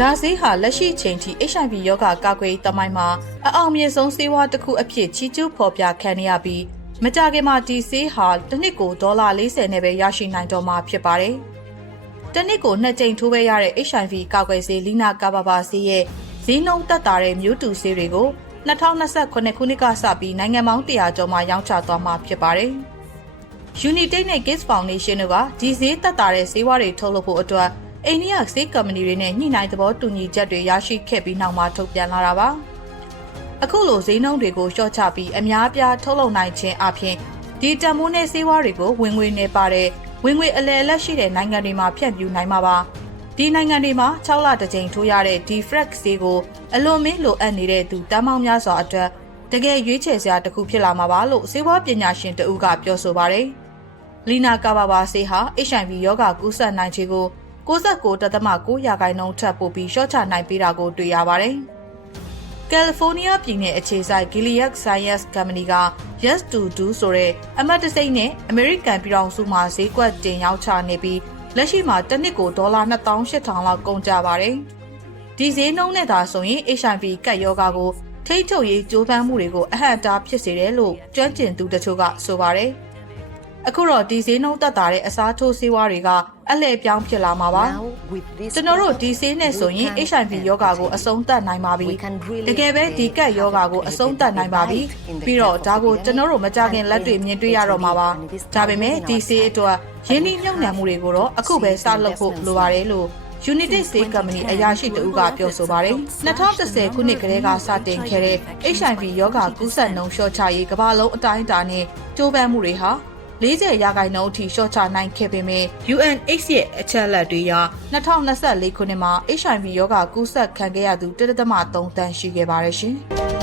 ဒါဆေးဟာလက်ရှိချိန်ထိ HIV ရောဂါကာကွယ်ရေးတမိုင်းမှာအအောင်မြင်ဆုံးဆေးဝါးတစ်ခုအဖြစ်ချီးကျူးဖော်ပြခံရပြီးမကြခင်မှာဒီဆေးဟာတစ်နှစ်ကိုဒေါ်လာ40နဲ့ပဲရရှိနိုင်တော့မှာဖြစ်ပါတယ်။တစ်နှစ်ကိုနှစ်ကြိမ်ထိုးပေးရတဲ့ HIV ကာကွယ်ဆေးလီနာကာဘာဘာဆေးရဲ့ဈေးနှုန်းတက်တာတဲ့မျိုးတူဆေးတွေကို2029ခုနှစ်ကစပြီးနိုင်ငံပေါင်း100ကျော်မှာရောင်းချသွားမှာဖြစ်ပါတယ်။ Unitech နဲ့ Gates Foundation တို့ကဒီဈေးတက်တာတဲ့ဆေးဝါးတွေထုတ်လုပ်ဖို့အတွက် အိန္ဒိယဆေးကုမ္ပဏီတွေနဲ့ညှိနှိုင်းသဘောတူညီချက်တွေရရှိခဲ့ပြီးနောက်မှာထုတ်ပြန်လာတာပါ။အခုလိုဈေးနှုန်းတွေကိုလျှော့ချပြီးအများအပြားထုတ်လုပ်နိုင်ခြင်းအပြင်ဒီတံမိုးနဲ့ဆေးဝါးတွေကိုဝင်ငွေနေပါတဲ့ဝင်ငွေအလဲအလက်ရှိတဲ့နိုင်ငံတွေမှာဖြန့်ဖြူးနိုင်မှာပါ။ဒီနိုင်ငံတွေမှာ6လတစ်ကြိမ်ထိုးရတဲ့ဒီ frac ဆေးကိုအလွန်မင်းလိုအပ်နေတဲ့သူတမ်းမောင်းများစွာအတွက်တကယ်ရွေးချယ်စရာတစ်ခုဖြစ်လာမှာပါလို့ဆေးဝါးပညာရှင်တဦးကပြောဆိုပါတယ်။လီနာကာဘာဘာဆေးဟာ HIV ရောဂါကူးစက်နိုင်ခြေကို 69.9ရာခိုင်နှုန်းထပ်ပို့ပြီးရှော့ချနိုင်ပေးတာကိုတွေ့ရပါတယ်။ကယ်လီဖိုးနီးယားပြည်နယ်အခြေစိုက် Gilead Science Company က Yes to Do ဆိုတဲ့အမတ်တစိမ့်နဲ့အမေရိကန်ပြည်ထောင်စုမှာဈေးကွက်တင်ရောက်ချနေပြီးလက်ရှိမှာတစ်နှစ်ကိုဒေါ်လာ2800လောက်ကုန်ကြပါတယ်။ဒီဈေးနှုန်းနဲ့သာဆိုရင် HIV ကပ်ရောဂါကိုထိတ်ထုတ်ရေးကြိုးပမ်းမှုတွေကိုအဟန့်အတားဖြစ်စေတယ်လို့ကျွမ်းကျင်သူတချို့ကဆိုပါတယ်။ အခုတော့ဒီဈေးနှုန်းတက်တာတဲ့အစားထိုးဆေးဝါးတွေကအလှည့်ပြောင်းဖြစ်လာမှာပါ Now, with this ကျွန်တော်တို့ဒီ product, ဆေးနဲ့ဆိုရင် we can HIV ယောဂါကို help အဆုံးသတ်နိုင်ပါပြီ We can really တကယ်ပဲဒီကပ်ယောဂါကိုအဆုံးသတ်နိုင်ပါပြီ in the ပြီးတော့ health of ဒါကို the ကျွန်တော်တို့မကြခင် and လက်တွေ in မြင်တွေ့ရတော့မှာပါ HIV and it is ဒါပေမဲ့ always in ဒီ our ဆေး sight. အတွက်ရင်းနှီး we မြှုပ်နှံ have မှုတွေကိုတော့အခုပဲစ serious လုပ်ဖို့ investments လိုပါတယ်လို့ Unity Since State Company 2010, အရာရှိတဦးကပြောဆိုပါတယ်2010ခုနှစ်ကတည်းကစတင်ခဲ့တဲ့ HIV ယောဂါကူးစက်နှုန်းလျှော့ချရေးကမ္ဘာလုံးအတိုင်းအတာနဲ့ကြိုးပမ်းမှုတွေဟာ 40ရာခိုင်နှုန်းအထိလျှော့ချနိုင်ခဲ့ပေမဲ့ UNH ရဲ့အချက်အလက်တွေအရ2024ခုနှစ်မှာ HIV ယောဂါကူးစက်ခံခဲ့ရသူ1.3တန်းရှိခဲ့ပါတယ်ရှင်။